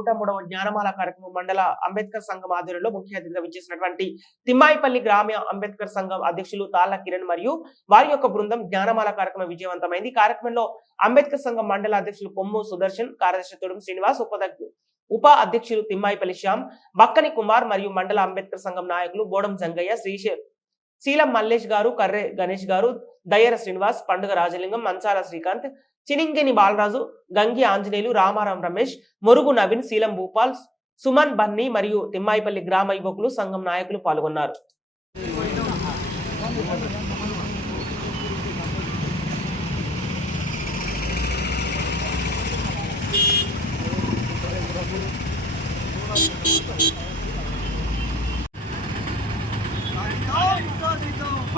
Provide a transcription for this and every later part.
103వ జ్ఞానమాల కార్యక్రమం మండల అంబేద్కర్ సంఘం ఆధ్వర్యంలో ముఖ్య అతిథిగా విచ్చేసినటువంటి తిమ్మాయిపల్లి గ్రామ అంబేద్కర్ సంఘం అధ్యక్షులు తాళ్ల కిరణ్ మరియు వారి యొక్క బృందం జ్ఞానమాల కార్యక్రమం విజయవంతమైంది. కార్యక్రమంలో అంబేద్కర్ సంఘం మండల అధ్యక్షులు కొమ్ము సుదర్శన్, కార్యదర్శి తొడుం శ్రీనివాస్, ఉప అధ్యక్షులు తిమ్మాయిపల్లి శ్యామ్, బక్కని కుమార్ మరియు మండల అంబేద్కర్ సంఘం నాయకులు బోడం జంగయ్య, శీలం మల్లేష్ గారు, కర్రె గణేష్ గారు, దయ్యర శ్రీనివాస్, పండుగ రాజలింగం, మంచాల శ్రీకాంత్, చినింగేని బాలరాజు, గంగి ఆంజనేయులు, రామారాం రమేష్, మొరుగు నవీన్, శీలం భూపాల్, సుమన్ బన్నీ మరియు తిమ్మాయిపల్లి గ్రామ యువకులు సంఘం నాయకులు పాల్గొన్నారు.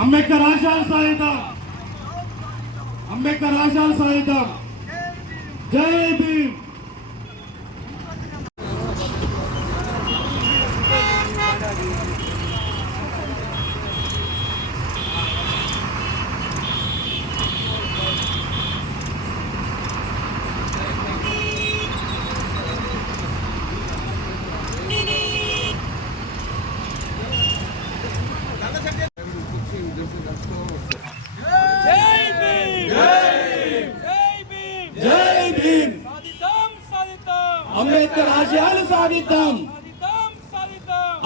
అంబేద్కర్ ఆశయాలు సాధిద్దాం, అంబేద్కర్ ఆశయాలు సాధిద్దాం. జై భీమ్. అంబేద్కర్ ఆశయాలు సాధిద్దాం,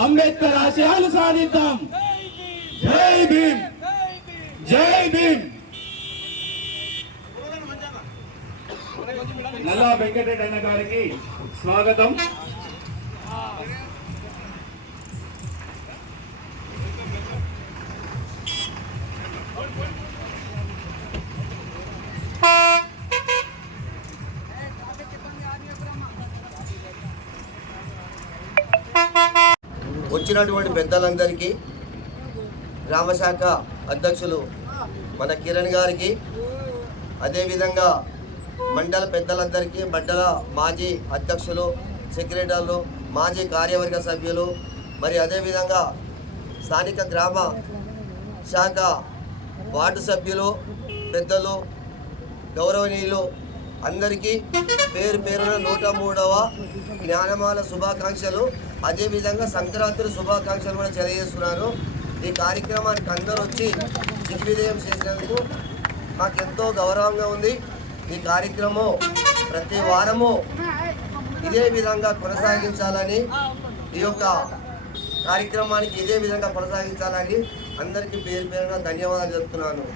అంబేద్కర్ ఆశయాలు సాధిద్దాం. జై భీమ్, జై భీమ్. నల్లా వెంకటరెడ్డి అన్న గారికి స్వాగతం. వచ్చినటువంటి పెద్దలందరికీ, గ్రామశాఖ అధ్యక్షులు మన కిరణ్ గారికి, అదేవిధంగా మండల పెద్దలందరికీ, మండల మాజీ అధ్యక్షులు, సెక్రటరీలు, మాజీ కార్యవర్గ సభ్యులు, మరి అదేవిధంగా స్థానిక గ్రామ శాఖ వార్డు సభ్యులు, పెద్దలు, గౌరవనీయులు అందరికీ పేరు పేరున 103వ జ్ఞానమాల శుభాకాంక్షలు, అదేవిధంగా సంక్రాంతి శుభాకాంక్షలు కూడా తెలియజేస్తున్నాను. ఈ కార్యక్రమానికి అందరూ వచ్చి దిగ్విజయం చేసినందుకు మాకెంతో గౌరవంగా ఉంది. ఈ కార్యక్రమం ప్రతి వారము ఇదే విధంగా కొనసాగించాలని, ఈ యొక్క కార్యక్రమానికి ఇదే విధంగా కొనసాగించాలని అందరికీ పేరు పేరున ధన్యవాదాలు చెప్తున్నాను.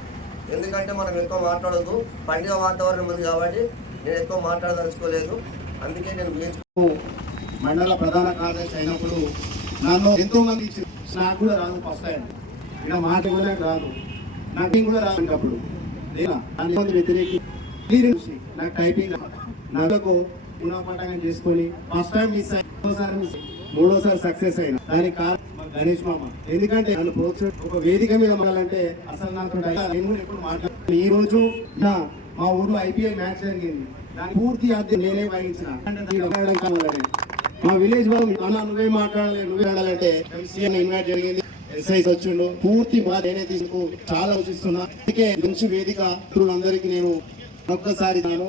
ఎందుకంటే మనం ఎక్కువ మాట్లాడదు, పండుగ వాతావరణం ఉంది కాబట్టి నేను ఎక్కువ మాట్లాడదలుచుకోలేదు. అందుకే నేను మండల ప్రధాన కార్యదర్శి అయినప్పుడు నన్ను ఎంతో మంది ఇచ్చారు. నాకు కూడా రాదు ఫస్ట్ టైం, ఇలా మాట కూడా రాదు, నాకు కూడా రాదు. అప్పుడు వ్యతిరేకి నాకు టైపింగ్ నాకు గుణపటంగా చేసుకొని ఫస్ట్ టైం మిస్ అయ్యి మూడోసారి సక్సెస్ అయినా. దానికి కారణం గణేష్ మామ. ఎందుకంటే నన్ను ప్రోత్సహించి ఒక వేదిక మీద మాట్లాడాలంటే అసలు నాకు నేను ఎప్పుడు మాట్లాడాను. ఈ రోజు మా ఊర్లో IPL మ్యాచ్ జరిగింది, దాని పూర్తి అద్దె నేనే వహించిన. మా విలేజ్ వాళ్ళు అన్న నువ్వే మాట్లాడాలి, నువ్వే ఆడాలంటే MCN ఇన్వైట్ జరిగింది, SIs వచ్చిండు, పూర్తి బాధ నేనే తీసుకు చాలా ఆలోచిస్తున్నా. అందుకే మంచి వేదిక అందరికీ నేను ఒక్కసారి నాకు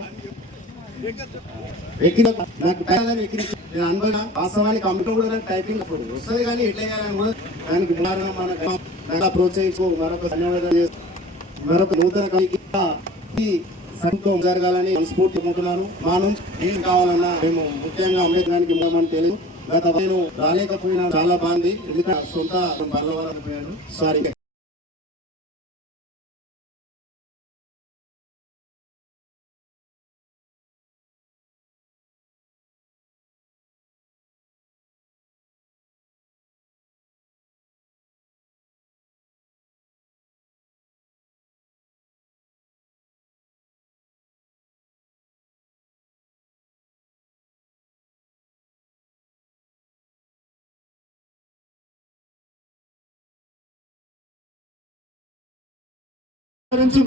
నేను అనుభవం వాస్తవానికి కంప్యూటర్ కూడా నాకు టైపింగ్ వస్తుంది, కానీ ఎట్లా చేయాలని కూడా దానికి మనకు ప్రోత్సహించు. మరొక ధన్యవాదాలు చేస్తూ మరొక నూతన సంఘం జరగాలని మనస్ఫూర్తి అనుకుంటున్నాను. మా నుంచి ఏం కావాలన్నా మేము ముఖ్యంగా అంబేద్కర్కి ఇవ్వమని తెలియదు. గత నేను రాలేకపోయినా చాలా బాగుంది, ఎందుకంటే సొంత బలవాలపోయాను. సారీ.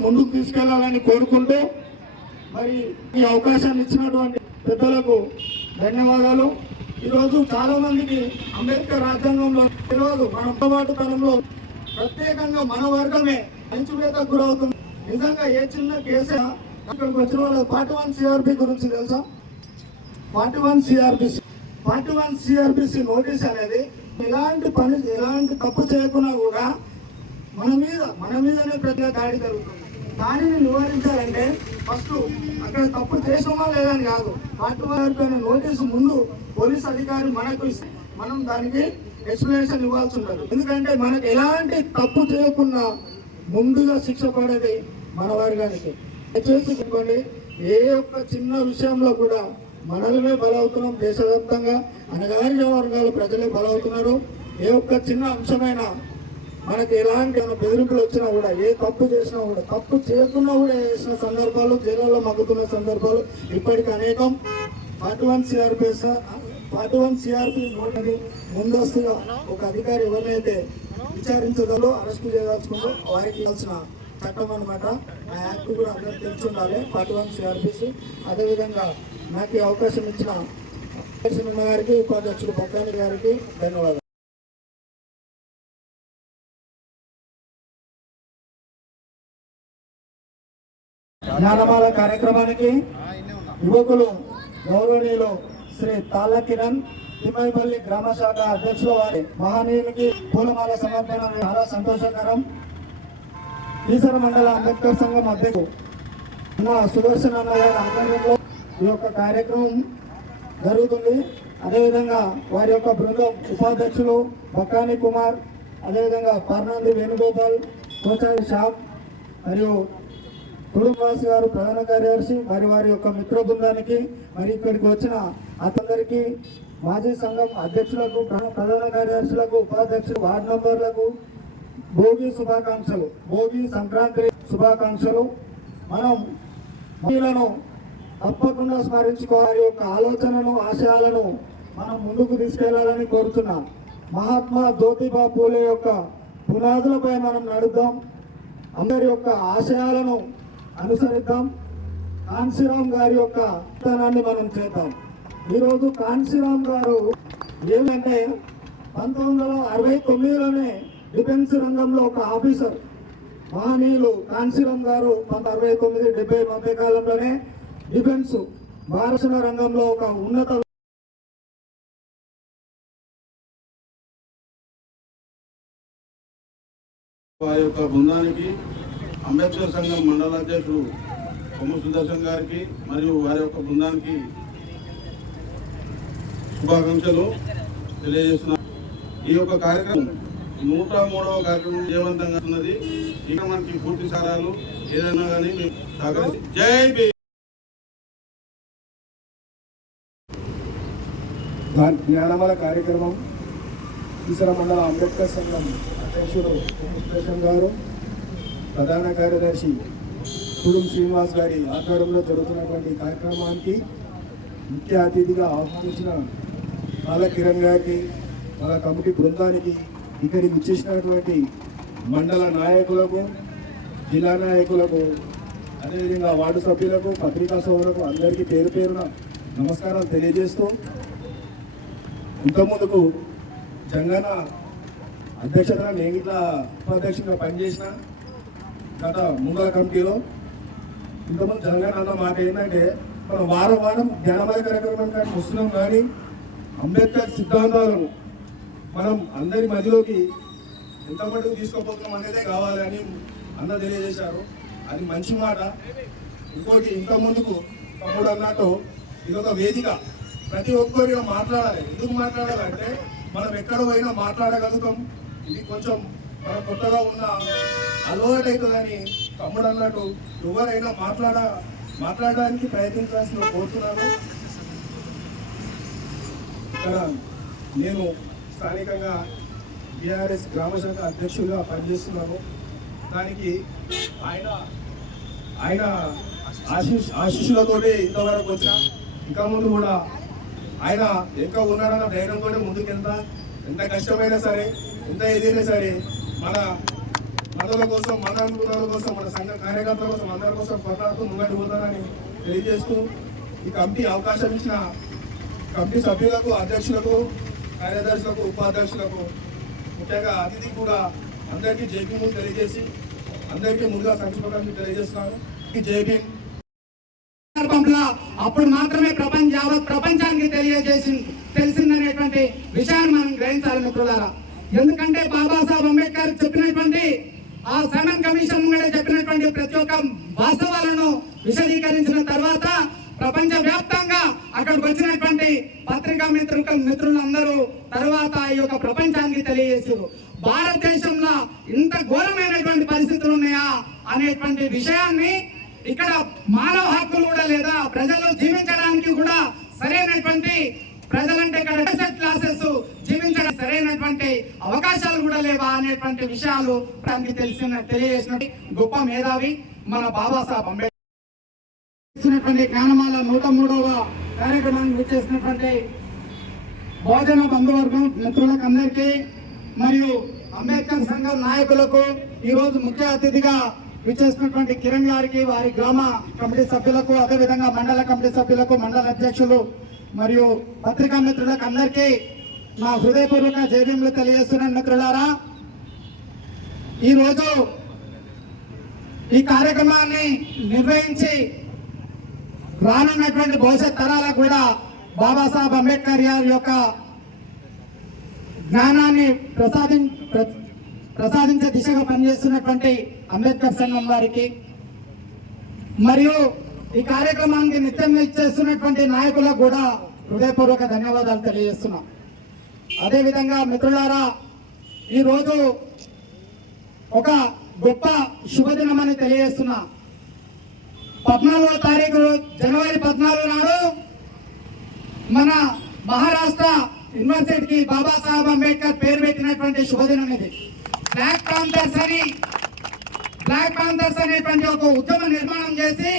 ముందుకు తీసుకెళ్లాలని కోరుకుంటూ మరి ఈ అవకాశాన్ని ఇచ్చినటువంటి పెద్దలకు ధన్యవాదాలు. ఈరోజు చాలా మందికి అంబేద్కర్ రాజ్యాంగంలో ఈరోజు మన పోరాటంలో ప్రత్యేకంగా మన వర్గమే అణచివేతకు గురవుతుంది. నిజంగా ఏ చిన్న కేసు ఇక్కడికి వచ్చిన వాళ్ళు 41 CRP గురించి తెలుసా? 41 CRP 41 CRPC నోటీస్ అనేది ఎలాంటి తప్పు చేయకున్నా కూడా మన మీదనే ప్రతి దాడి జరుగుతుంది. దానిని నివారించాలంటే ఫస్ట్ అక్కడ తప్పు చేసామా లేదని కాదు, 41 నోటీసు ముందు పోలీస్ అధికారి మనకు ఇస్తే మనం దానికి ఎక్స్ప్లెనేషన్ ఇవ్వాల్సి ఉంటుంది. ఎందుకంటే మనకు ఎలాంటి తప్పు చేయకుండా ముందుగా శిక్ష పడేది మన వర్గానికి. దయచేసి చెప్పండి, ఏ ఒక్క చిన్న విషయంలో కూడా మనమే బలవుతున్నాం. దేశవ్యాప్తంగా అనగారిన వర్గాల ప్రజలే బలవుతున్నారు. ఏ ఒక్క చిన్న అంశమైనా మనకి ఎలాంటి బెదిరింపులు వచ్చినా కూడా, ఏ తప్పు చేసినా కూడా, తప్పు చేయకుండా కూడా చేసిన సందర్భాలు, జైల్లో మగ్గుతున్న సందర్భాలు ఇప్పటికి అనేకం. 41 CRP నోటిని ముందస్తుగా ఒక అధికారి ఎవరినైతే విచారించగలో అరెస్టు చేయదలుచుకుంటూ వారికి ఇవ్వాల్సిన చట్టం అనమాట. ఆ యాక్ట్ కూడా అందరూ తెలిసి ఉండాలి, 41 CRPC. అదేవిధంగా నాకు ఈ అవకాశం ఇచ్చిన గారికి, ఉపాధ్యక్షుడు బొక్కాని గారికి ధన్యవాదాలు. జ్ఞానమాల కార్యక్రమానికి యువకులు గౌరవనీయులు శ్రీ తాళ్ళ కిరణ్, తిమ్మాయిపల్లి గ్రామ శాఖ అధ్యక్షుల వారి మహనీయునికి పూలమాల సమర్పణ చాలా సంతోషకరం. ఈసర మండల అంబేద్కర్ సంఘం అధ్యక్షుడు సుదర్శన్ అన్న గారి ఆధ్వర్యంలో ఈ యొక్క కార్యక్రమం జరుగుతుంది. అదేవిధంగా వారి యొక్క బృందం ఉపాధ్యక్షులు బక్కాని కుమార్, అదేవిధంగా పర్నంది వేణుగోపాల్, కోచారి శ్యామ్ మరియు తుడువాస్ గారు ప్రధాన కార్యదర్శి, మరి వారి యొక్క మిత్ర బృందానికి, మరి ఇక్కడికి వచ్చిన అతనికి, మాజీ సంఘం అధ్యక్షులకు, ప్రధాన కార్యదర్శులకు, ఉపాధ్యక్షులు, వార్డు మెంబర్లకు భోగి శుభాకాంక్షలు, భోగి సంక్రాంతి శుభాకాంక్షలు. మనం మహిళలను తప్పకుండా స్మరించుకోవాలి. యొక్క ఆలోచనను, ఆశయాలను మనం ముందుకు తీసుకెళ్లాలని కోరుతున్నాం. మహాత్మా జ్యోతిబా పూలే యొక్క పునాదులపై మనం నడుద్దాం. అందరి యొక్క ఆశయాలను అనుసరిద్దాం. కాన్సీరామ్ గారి యొక్క విధానాన్ని మనం చేద్దాం. ఈరోజు కాన్సీరామ్ గారు ఏమంటే 1969లోనే డిఫెన్స్ రంగంలో ఒక ఆఫీసర్, మహనీయులు కాన్సీరామ్ గారు 1969-70 మధ్య కాలంలోనే డిఫెన్స్ భారత రంగంలో ఒక ఉన్నత వారి యొక్క బృందానికి, అంబేద్కర్ సంఘం మండల అధ్యక్షుడు కొమ్ము సుదర్శన్ గారికి మరియు వారి యొక్క బృందానికి శుభాకాంక్షలు తెలియజేస్తున్నారు. ఈ యొక్క కార్యక్రమం 103వ కార్యక్రమం విజయవంతంగా ఉన్నది. ఇక మనకి పూర్తి సారాలు ఏదైనా కానీ మేము సహకరిస్తాం. జై భీమ్. జ్ఞానమాల కార్యక్రమం ఈసర మండల అంబేద్కర్ సంఘం అధ్యక్షుడు కొమ్ము సుదర్శన్ గారు, ప్రధాన కార్యదర్శి కుడుం శ్రీనివాస్ గారి ఆధ్వర్యంలో జరుగుతున్నటువంటి కార్యక్రమానికి ముఖ్య అతిథిగా ఆహ్వానించిన తాళ్ళ కిరణ్ గారికి, వాళ్ళ కమిటీ బృందానికి, ఇక్కడికి విచ్చేసినటువంటి మండల నాయకులకు, జిల్లా నాయకులకు, అదేవిధంగా వార్డు సభ్యులకు, పత్రికా సోదరులకు అందరికీ పేరు పేరున నమస్కారాలు తెలియజేస్తూ, ఇంతకుముందుకు జంగన అధ్యక్షతన నేను ఇట్లా ఉపాధ్యక్షుడిగా పనిచేసిన గత ముంగల కమిటీలో. ఇంతకుముందు జంగన అన్న మాట ఏంటంటే, మనం వారం వారం జ్ఞానమాల కార్యక్రమానికి వస్తున్నాం, కానీ అంబేద్కర్ సిద్ధాంతాలను మనం అందరి మధ్యలోకి ఎంత మటుకు తీసుకోపోతున్నాం అనేదే కావాలని అన్న తెలియజేశారు. అది మంచి మాట. ఇంకోటి, ఇంత ముందుకు తమ్ముడు అన్నట్టు ఇదొక వేదిక, ప్రతి ఒక్కరిగా మాట్లాడాలి. ఎందుకు మాట్లాడాలంటే మనం ఎక్కడ పోయినా మాట్లాడగలుగుతాం. ఇది కొంచెం మన కొత్తగా ఉన్న అలవాటు అవుతుందని తమ్ముడు అన్నట్టు ఎవరైనా మాట్లాడడానికి ప్రయత్నించాల్సిన కోరుతున్నాను. ఇక్కడ నేను స్థానికంగా బీఆర్ఎస్ గ్రామశాఖ అధ్యక్షులుగా పనిచేస్తున్నాను. దానికి ఆయన ఆశీస్సులతోటి ఇంతవరకు వచ్చా. ఇంకా ముందు కూడా ఆయన ఇంకా ఉన్నాడన్న ధైర్యంతో ముందుకెళ్తా. ఎంత కష్టమైనా సరే, ఎంత ఏదైనా సరే, మన మనల కోసం, మన అనుకున్న కోసం, మన సంఘ కార్యకర్తల కోసం, అందరి కోసం కొట్లాడుతూ ముంగటి పోతానని తెలియజేస్తూ, ఈ కమిటీ అవకాశం ఇచ్చిన కమిటీ సభ్యులకు, అధ్యక్షులకు, కార్యదర్శులకు, ఉపాధ్యక్షులకు, ముఖ్యంగా అతిథికి కూడా అందరికీ జై భీమ్ తెలియజేసి, అందరికీ ముందుగా సంక్షేమాన్ని తెలియజేస్తున్నాను. జై భీమ్. అప్పుడు మాత్రమే ప్రపంచానికి తెలిసిన విషయాన్ని మనం గ్రహించాలి మిత్రులారా. ఎందుకంటే బాబాసాహెబ్ అంబేద్కర్ చెప్పినటువంటి ఆ సైమన్ కమిషన్ కూడా చెప్పినటువంటి ప్రతి ఒక్క వాస్తవాలను విశదీకరించిన తర్వాత ప్రపంచ వ్యాప్తంగా అక్కడికి వచ్చినటువంటి పత్రికా మిత్రులందరూ తర్వాత ఈ యొక్క ప్రపంచానికి తెలియజేసారు భారతదేశంలో ఇంత ఘోరమైనటువంటి పరిస్థితులు ఉన్నాయా అనేటువంటి విషయాన్ని, ఇక్కడ మానవ హక్కులు కూడా లేదా, ప్రజలు జీవించడానికి కూడా సరైనటువంటి ప్రజలంటే ఇక్కడ క్లాసెస్ జీవించడం సరైనటువంటి అవకాశాలు కూడా లేవా అనేటువంటి విషయాలు తెలియజేసిన గొప్ప మేధావి మన బాబాసాహెబ్ అంబేద్కర్. జ్ఞానమాల 103వ కార్యక్రమాన్ని విచ్చేసినటువంటి భోజన బంధువర్గం మిత్రులకు అందరికీ మరియు అంబేద్కర్ సంఘం నాయకులకు, ఈ రోజు ముఖ్య అతిథిగా విచ్చేసినటువంటి కిరణ్ గారికి, వారి గ్రామ కమిటీ సభ్యులకు, అదేవిధంగా మండల కమిటీ సభ్యులకు, మండల అధ్యక్షులు మరియు పత్రికా మిత్రులకు అందరికీ నా హృదయపూర్వక జైభీములు తెలియజేస్తున్నాను. మిత్రులారా, ఈరోజు ఈ కార్యక్రమాన్ని నిర్వహించి రానున్నటువంటి భవిష్యత్ తరాలకు కూడా బాబాసాహెబ్ అంబేద్కర్ గారి యొక్క జ్ఞానాన్ని ప్రసాదించే దిశగా పనిచేస్తున్నటువంటి అంబేద్కర్ సంఘం వారికి మరియు ఈ కార్యక్రమానికి నిత్యం ఇచ్చేస్తున్నటువంటి నాయకులకు కూడా హృదయపూర్వక ధన్యవాదాలు తెలియజేస్తున్నాం. అదేవిధంగా మిత్రులారా, ఈరోజు ఒక గొప్ప శుభదినం అని తెలియజేస్తున్నా. 14వ తారీఖు జనవరి 14 నాడు మన మహారాష్ట్ర యూనివర్సిటీకి బాబాసాహెబ్ అంబేద్కర్ పేరు పెట్టినటువంటి శుభదినం ఇది. బ్లాక్ పాంథర్స్ అనేటువంటి ఒక ఉద్యమ నిర్మాణం చేసి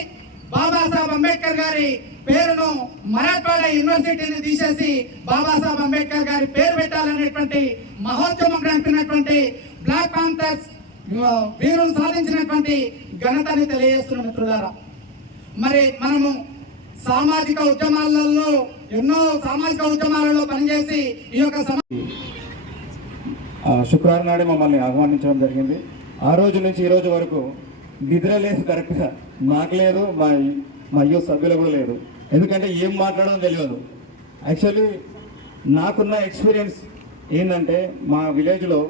బాబాసాహెబ్ అంబేద్కర్ గారి పేరును మరాఠవాడ యూనివర్సిటీని తీసేసి బాబాసాహెబ్ అంబేద్కర్ గారి పేరు పెట్టాలనేటువంటి మహోద్యమం నడిపినటువంటి బ్లాక్ పాంథర్స్ వీరులు సాధించినటువంటి ఘనతని తెలియజేస్తున్న మిత్రులారా. మరి మనము సామాజిక ఉద్యమాలలో ఎన్నో సామాజిక ఉద్యమాలలో పనిచేసి ఈ యొక్క శుక్రవారం నాడే మమ్మల్ని ఆహ్వానించడం జరిగింది. ఆ రోజు నుంచి ఈ రోజు వరకు నిద్ర లేదు, కరెక్ట్గా నాకు లేదు, మా అయ్యో సభ్యులు కూడా లేదు. ఎందుకంటే ఏం మాట్లాడడం తెలియదు. యాక్చువల్లీ నాకున్న ఎక్స్పీరియన్స్ ఏంటంటే, మా విలేజ్లో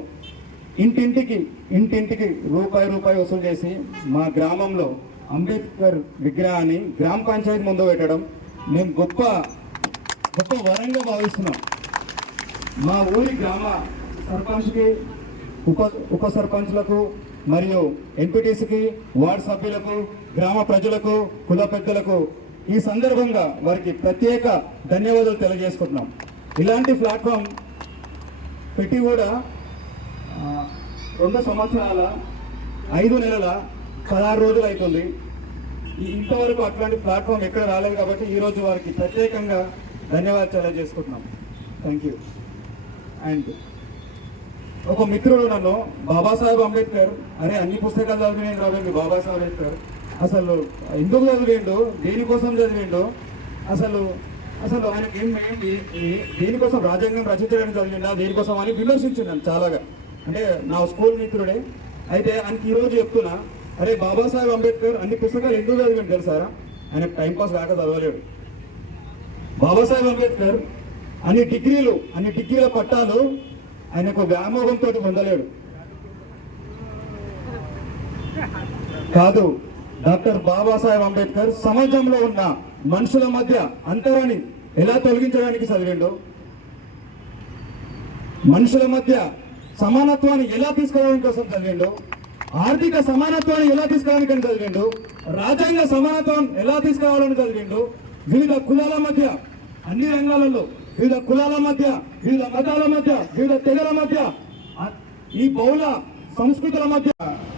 ఇంటింటికి రూపాయి వసూలు చేసి మా గ్రామంలో అంబేద్కర్ విగ్రహాన్ని గ్రామ పంచాయతీ ముందు పెట్టడం మేము గొప్ప వరంగా భావిస్తున్నాం. మా ఊరి గ్రామ సర్పంచ్కి, ఉప సర్పంచ్లకు మరియు ఎంపీటీసీకి, వార్డు సభ్యులకు, గ్రామ ప్రజలకు, కుల పెద్దలకు ఈ సందర్భంగా వారికి ప్రత్యేక ధన్యవాదాలు తెలియజేసుకుంటున్నాం. ఇలాంటి ప్లాట్ఫామ్ పెట్టి కూడా 2 సంవత్సరాల 5 నెలల 16 రోజులు అవుతుంది. ఇంతవరకు అట్లాంటి ప్లాట్ఫామ్ ఎక్కడ రాలేదు. కాబట్టి ఈరోజు వారికి ప్రత్యేకంగా ధన్యవాదాలు తెలియజేసుకుంటున్నాం. Thank you. అండ్ ఒక మిత్రుడు నన్ను, బాబాసాహెబ్ అంబేద్కర్, అరే అన్ని పుస్తకాలు చదివిండు రాబోయింది బాబాసాహెబ్ అంబేద్కర్, అసలు ఎందుకు చదివిండు, దేనికోసం చదివిండు, అసలు ఆయనకి దేనికోసం రాజ్యాంగం రచించడానికి చదివిండా, దేనికోసం అని విమర్శించున్నాను చాలాగా. అంటే నా స్కూల్ మిత్రుడే. అయితే ఆయనకి ఈరోజు చెప్తున్నా, అరే బాబాసాహెబ్ అంబేద్కర్ అన్ని పుస్తకాలు ఎందుకు చదివిండు తెలుసారా, ఆయనకు టైంపాస్ కాక చదవలేడు. బాబాసాహెబ్ అంబేద్కర్ అన్ని డిగ్రీల పట్టాలు ఆయనకు వ్యామోహంతో పొందలేడు. కాదు, డాక్టర్ బాబాసాహెబ్ అంబేద్కర్ సమాజంలో ఉన్న మనుషుల మధ్య అంతరాన్ని ఎలా తొలగించడానికి చదివిండు, మనుషుల మధ్య సమానత్వాన్ని ఎలా తీసుకురావడానికి కోసం చదివిండు, ఆర్థిక సమానత్వాన్ని ఎలా తీసుకురావడానికి చదివిండు, రాజ్యాంగ సమానత్వం ఎలా తీసుకురావాలని చదివిండు, వివిధ కులాల మధ్య, అన్ని రంగాలలో వివిధ కులాల మధ్య, వివిధ మతాల మధ్య, వివిధ తెగల మధ్య, ఈ బహుళ సంస్కృతుల మధ్య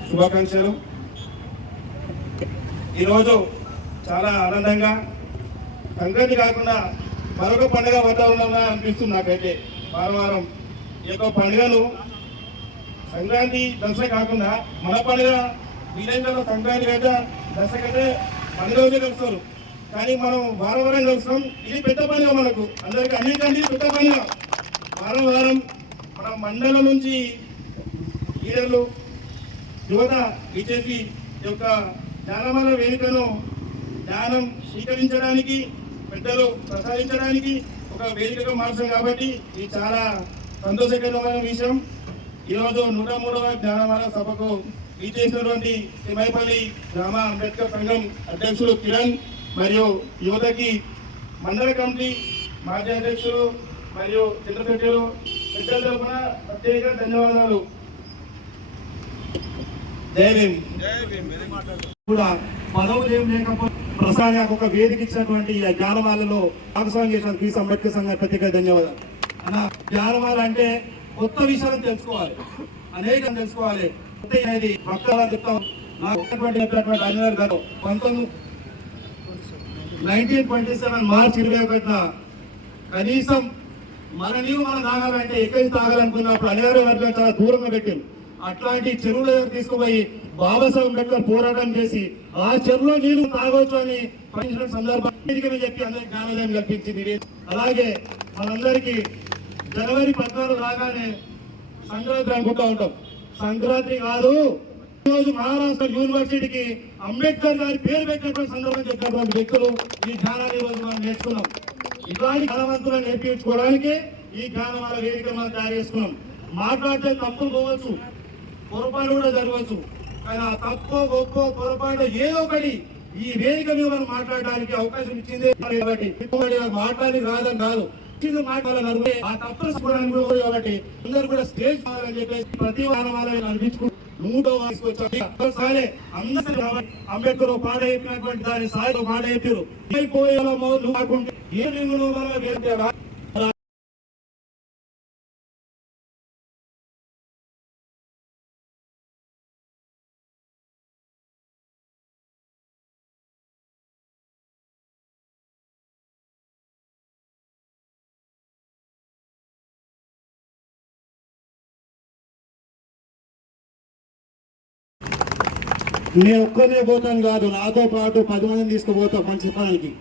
శుభాకాంక్షలు. ఈరోజు చాలా ఆనందంగా, సంక్రాంతి కాకుండా మరొక పండుగ వాతావరణంగా అనిపిస్తుంది నాకైతే. వారం ఈ యొక్క పండుగను సంక్రాంతి దసరా కాకుండా మన పండుగ వీలైనంత సంక్రాంతి అయితే దసరాకైతే పండుగ రోజే కలుస్తారు. కానీ మనం వారం కలుస్తాం. ఇది పెద్ద పండుగ మనకు అందరికీ, అన్నిటికంటే పెద్ద పండుగ. వారం మన మండలం నుంచి లీడర్లు, యువత బీజేపీ యొక్క జ్ఞానమాల వేదికను జ్ఞానం స్వీకరించడానికి, పెద్దలు ప్రసాదించడానికి ఒక వేదికగా మార్చాం కాబట్టి ఇది చాలా సంతోషకరమైన విషయం. ఈరోజు 103వ జ్ఞానమాల సభకు ఇచ్చేసినటువంటి తిమ్మాయిపల్లి గ్రామ అంబేద్కర్ సంఘం అధ్యక్షులు కిరణ్ మరియు యువతకి మండల కమిటీ మాజీ అధ్యక్షులు మరియు చంద్రశెట్టిలు పెద్దల తరఫున ప్రత్యేక ధన్యవాదాలు. జై భీమ్. కూడా పదవులు ఏం లేకపోతే ప్రసాదానికి ఒక వేదిక ఇచ్చినటువంటి ఈ జ్ఞానమాలలో భాగస్వామ్యం చేసిన పీస్ అంబేద్కర్ సంఘానికి ప్రత్యేక ధన్యవాదాలు. అన్న జ్ఞానమాల అంటే కొత్త విషయాలను తెలుసుకోవాలి, అనేకం తెలుసుకోవాలి. కొత్త అనేది పక్కన చెప్తాం. నాకు 1927 మార్చి 21న కనీసం మన నీవు మనం తాగాలంటే ఎక్కడికి తాగాలనుకున్నప్పుడు అనివార్య వర్గం చాలా దూరంగా పెట్టింది. అట్లాంటి చెరువుల దగ్గర తీసుకుపోయి బాబాసాహెబ్ అంబేద్కర్ పోరాటం చేసి ఆ చెరువులో నీళ్లు తాగొచ్చు అని ప్రకటించిన సందర్భంగా చెప్పి అందరికి జ్ఞానోదయం కల్పించింది. అలాగే మనందరికీ జనవరి 14 రాగానే సంక్రాంతి అనుకుంటా ఉంటాం. సంక్రాంతి కాదు, ఈరోజు మహారాష్ట్ర యూనివర్సిటీకి అంబేద్కర్ గారి పేరు పెట్టినటువంటి సందర్భం చెప్పినటువంటి వ్యక్తులు ఈ జ్ఞానాన్ని ఈ రోజు మనం నేర్చుకున్నాం. ఇలాంటి జ్ఞానవంతులను నేర్పించుకోవడానికి ఈ జ్ఞానమాల వేదిక మనం తయారు చేసుకున్నాం. మాట్లాడితే తప్పులు పోవచ్చు, పొరపాటు కూడా జరగవచ్చు. కానీ ఆ తప్పు గొప్ప పొరపాటు ఏదో ఒకటి ఈ వేదిక మీద మనం మాట్లాడడానికి అవకాశం ఇచ్చిందే కాబట్టి మాట్లాడి రాదని కాదు, మాట్లాడాలి. ఆ తప్పులు కాబట్టి అందరూ కూడా స్టేజ్ కావాలని చెప్పేసి ప్రతి వారం అనిపించుకుంటూ 100వ తీసుకొచ్చారు. అందరూ కాబట్టి అంబేద్కర్ పాట చెప్పినటువంటి దాని సాయి పాట చెప్పారు. అయిపోయేలా మొదలు కాకుండా ఏ లింగులో నేను ఒక్కనే పోతాను కాదు, నాతో పాటు 10 మందిని తీసుకుపోతాం. మంచి పనికి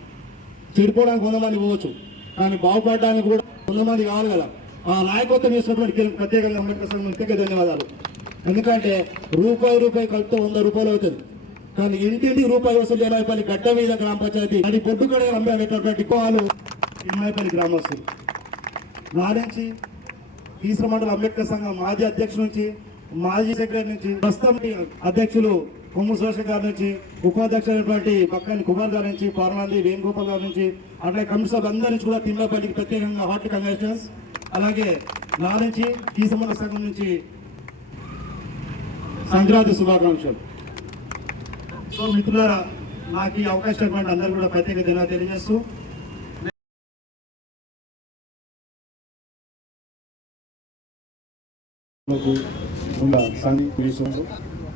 చెడిపోవడానికి 100 మంది పోవచ్చు, కానీ బాగుపడడానికి కూడా 100 మంది కావాలి కదా. ఆ నాయకత్వం చేసినటువంటి ప్రత్యేకంగా అంబేద్కర్ సంఘం ప్రత్యేక ధన్యవాదాలు. ఎందుకంటే రూపాయి కలిపితే 100 రూపాయలు అవుతుంది, కానీ ఇంటింటి రూపాయి వసూలు తిమ్మాయిపల్లి గడ్డ మీద గ్రామ పంచాయతీ అది పొద్దు కడ అమ్మేటటువంటి వాళ్ళు తిమ్మాయిపల్లి గ్రామస్తులు. నా నుంచి ఈశ్వర మండల అంబేద్కర్ సంఘం మాజీ అధ్యక్షుల నుంచి, మాజీ సెక్రటరీ నుంచి, ప్రస్తుతం అధ్యక్షులు కొమ్ము శోష గారి నుంచి, ఉపాధ్యక్షులైనటువంటి పక్కని కుమార్ గారి నుంచి, పార్వతి వేణుగోపాల్ గారి నుంచి, అట్లాగే కమిషనర్ అందరి నుంచి కూడా తిమ్మాయిపల్లికి ప్రత్యేకంగా హార్ట్లీ కంగ్రాచులేషన్స్. అలాగే నా నుంచి ఈ సంబంధ సంఘం నుంచి సంక్రాంతి శుభాకాంక్షలు. సో మిత్రులారా, నాకు ఈ అవకాశం ఇచ్చినటువంటి అందరూ కూడా ప్రత్యేక ధన్యవాదాలు తెలియజేస్తూ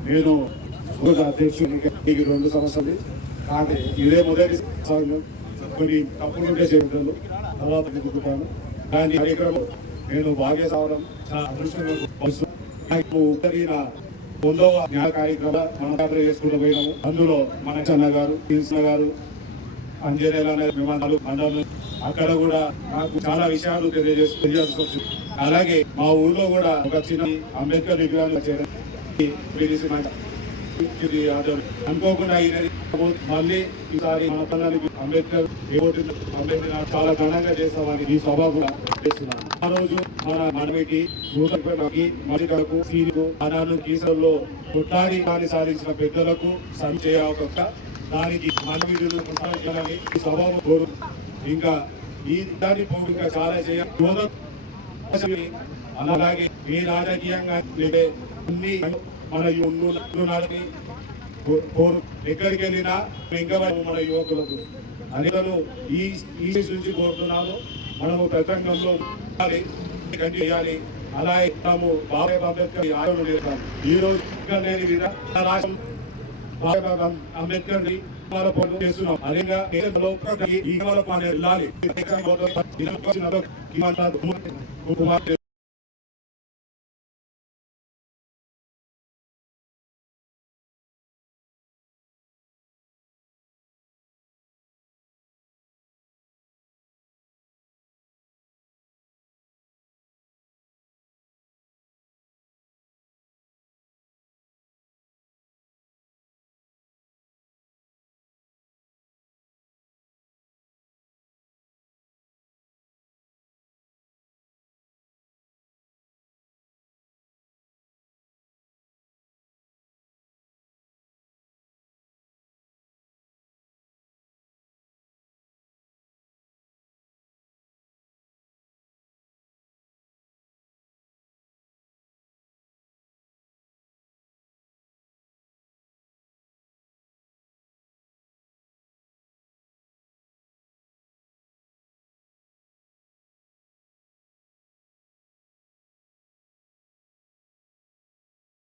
నేను అధ్యక్షుడికి 2 సంవత్సరాలు, కానీ ఇదే మొదటి కొన్ని తప్పులు ఉంటే చేయడం తర్వాత దిగుతాను. దాని కార్యక్రమం నేను భాగ్య సావడం చాలా అదృష్టంగా జరిగిన 100వ న్యాయ కార్యక్రమం మనం యాత్ర చేసుకుంటూ పోయినాము. అందులో మన చెన్న గారు, కృష్ణ గారు, అంజనేయుల విమానాలు మండలం అక్కడ కూడా నాకు చాలా విషయాలు తెలియాల్సి వచ్చింది. అలాగే మా ఊర్లో కూడా ఒక చిన్న అంబేద్కర్ విగ్రహాలు అనుకోకుండా మళ్ళీ ఈసారి మన పిల్లలకి అంబేద్కర్ అంబేద్కర్ చాలా ఘనంగా చేస్తామని ఈ సభ కూడా చేస్తున్నాను. ఆ రోజు మన మనవికి మహిళలకు సీనికు అనాలు కీసల్లో కొట్లాడి దాన్ని సాధించిన పెద్దలకు సంచేయక దానికి మనవిధులు కొనసాగించాలని ఈ సభ కోరు. ఇంకా ఈ దాన్ని ఇంకా చాలా చేయాలి. అలాగే ఈ రాజకీయంగా అన్ని మన నాటికి ఎక్కడికి వెళ్ళినా ఇంకా మన యువకులకు అనేకను ఈ నుంచి కోరుతున్నాము. మనము ప్రసంగంలో చేయాలి. అలాగే మనము బాబాయ్ అంబేద్కర్ ఆరోగ్యం చేస్తాం. ఈ రోజు రాష్ట్రం అంబేద్కర్ చేస్తున్నాం. అదేవిధంగా వెళ్ళాలి. కుమార్